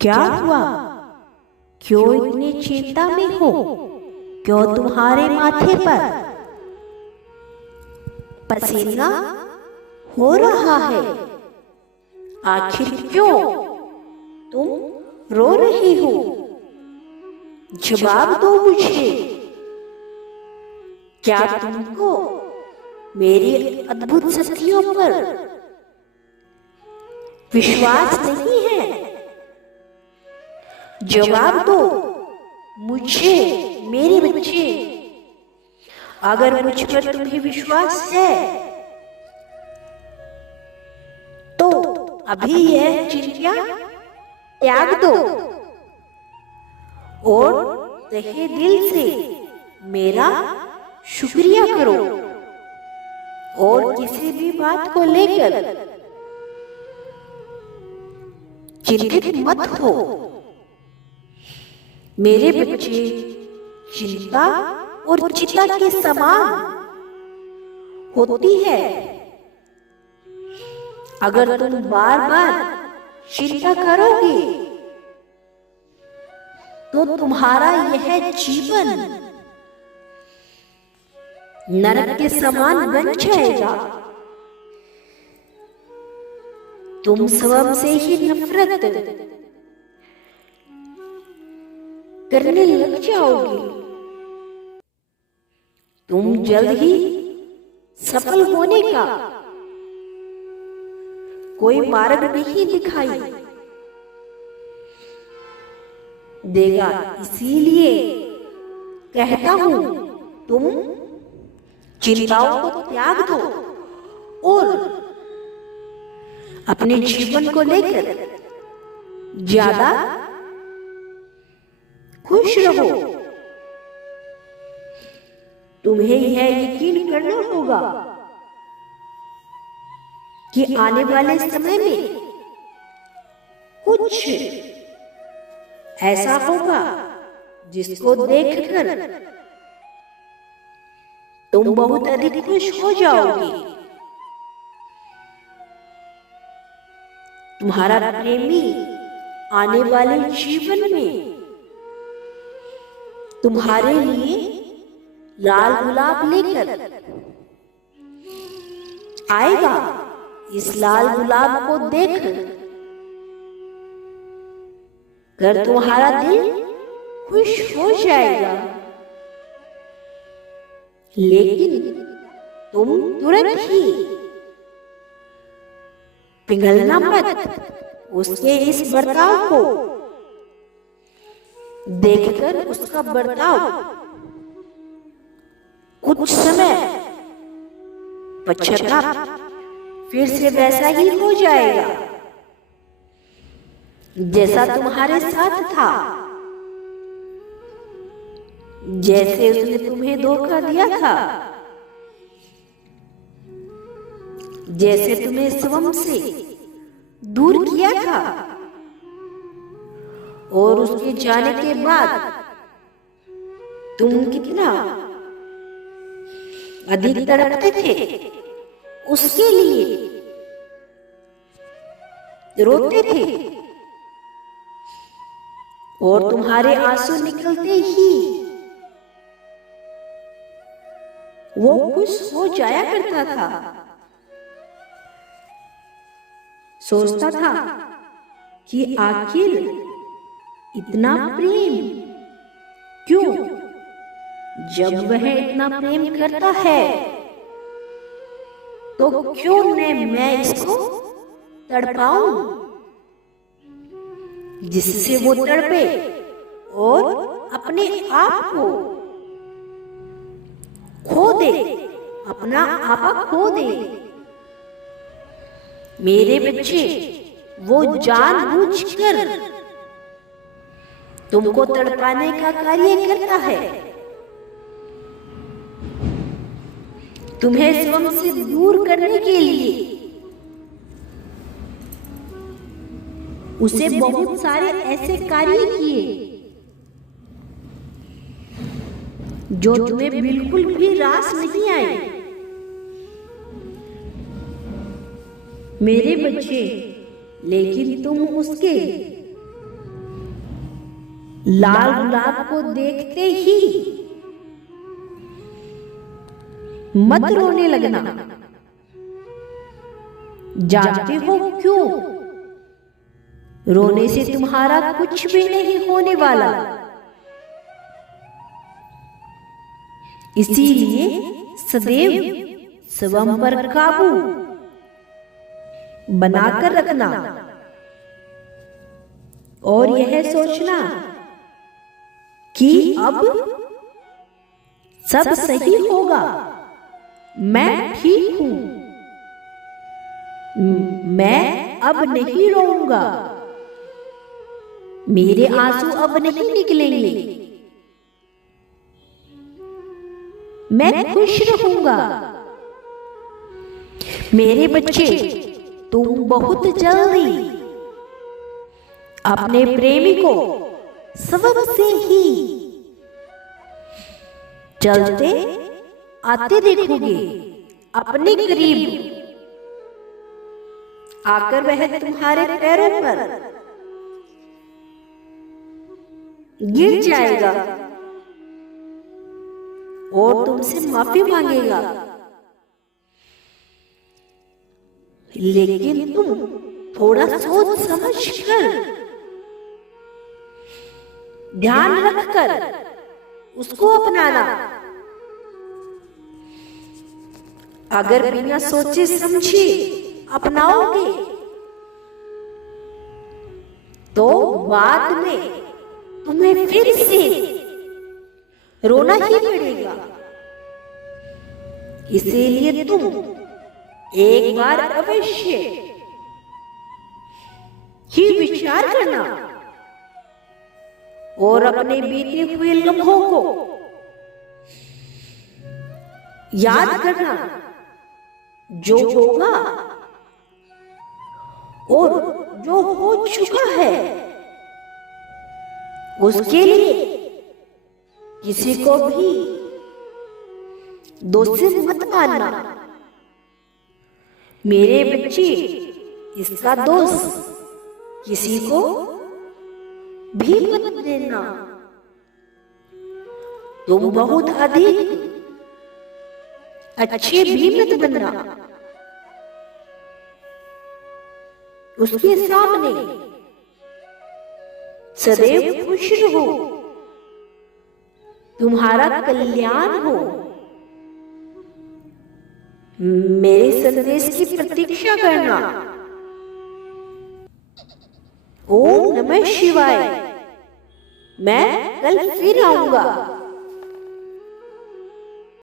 क्या हुआ? क्यों इतनी चिंता में हो? क्यों तुम्हारे माथे पर पसीना हो रहा है? आखिर क्यों तुम रो रही हो? जवाब दो मुझे। क्या तुमको मेरी अद्भुत शक्तियों पर विश्वास नहीं है? जवाब दो मुझे मेरे बच्चे। अगर मुझ पर तुम्हें विश्वास है तो अभी यह चिंता त्याग दो और तहे दिल से मेरा शुक्रिया करो और किसी भी बात को लेकर चिंतित मत हो। मेरे बच्चे, चिंता और चिता के समान होती है। अगर तुम बार बार चिंता करोगे तो तुम्हारा यह जीवन नरक के समान बन जाएगा। तुम स्वयं से ही नफरत करने लग जाओगे। तुम जल्द ही सफल होने का कोई मार्ग नहीं दिखाई देगा। इसीलिए कहता हूं, तुम चिंताओं को त्याग दो और अपने जीवन को लेकर ज्यादा खुश रहो। तुम्हें यह यकीन करना होगा कि आने वाले समय में कुछ ऐसा होगा जिसको देखकर तुम बहुत अधिक खुश हो जाओगी। तुम्हारा प्रेमी आने वाले जीवन में तुम्हारे लिए लाल गुलाब लेकर आएगा। इस लाल गुलाब को देख कर तुम्हारा दिल खुश हो जाएगा। लेकिन तुम तुरंत ही पिघलना मत। उसके इस बर्ताव को देखकर उसका बर्ताव कुछ समय पश्चात फिर से वैसा ही हो जाएगा जैसा तुम्हारे साथ था। जैसे उसने तुम्हें धोखा दिया था, जैसे तुम्हें स्वयं से दूर किया था और उसके जाने के बाद तुम कितना अधिक तड़पते थे, उसके लिए रोते थे और तुम्हारे आंसू निकलते ही वो खुश हो जाया करता था। सोचता था कि आखिर इतना प्रेम क्यों? जब वह इतना प्रेम करता है तो क्यों न मैं इसको तड़पाऊं, जिससे वो तड़पे और अपने आप को खो दे, अपना आपा खो दे। मेरे बच्चे, वो जानबूझकर तुमको तड़पाने का कार्य करता है। तुम्हें स्वयं से दूर करने के लिए उसे बहुत सारे ऐसे कार्य किए जो तुम्हें बिल्कुल भी रास नहीं आए। मेरे बच्चे, लेकिन तुम उसके लाल गुलाब को देखते ही मत रोने लगना। जानते हो क्यों? रोने से तुम्हारा कुछ भी नहीं होने वाला। इसीलिए सदैव स्वयं पर काबू बनाकर रखना और यह सोचना कि अब सब सही होगा, मैं ठीक हूं, मैं अब नहीं रोऊंगा, मेरे आंसू अब नहीं निकलेंगे, मैं खुश रहूंगा। मेरे बच्चे, तुम बहुत जल्दी अपने प्रेमी को सबब से ही चलते आते देखोगे। अपने करीब आकर वह तुम्हारे पैरों पर गिर जाएगा और तुमसे माफी मांगेगा। लेकिन तुम थोड़ा सोच समझ कर, ध्यान रखकर उसको अपनाना। अगर बिना सोचे समझे अपनाओगे तो बाद में तुम्हें फिर से रोना ही पड़ेगा। इसीलिए तुम एक बार अवश्य ही विचार करना और अपने बीते हुए लम्हों को याद करना। जो होगा और जो हो चुका है उसके लिए किसी को भी दोषी मत मानना। मेरे बच्चे, इसका दोष किसी को भी मत देना। तुम बहुत अधिक अच्छे भी मत बनना। उसके सामने सदैव खुश रहो, तुम्हारा कल्याण हो। मेरे संदेश की प्रतीक्षा करना। ओम नमः शिवाय। मैं कल फिर आऊंगा।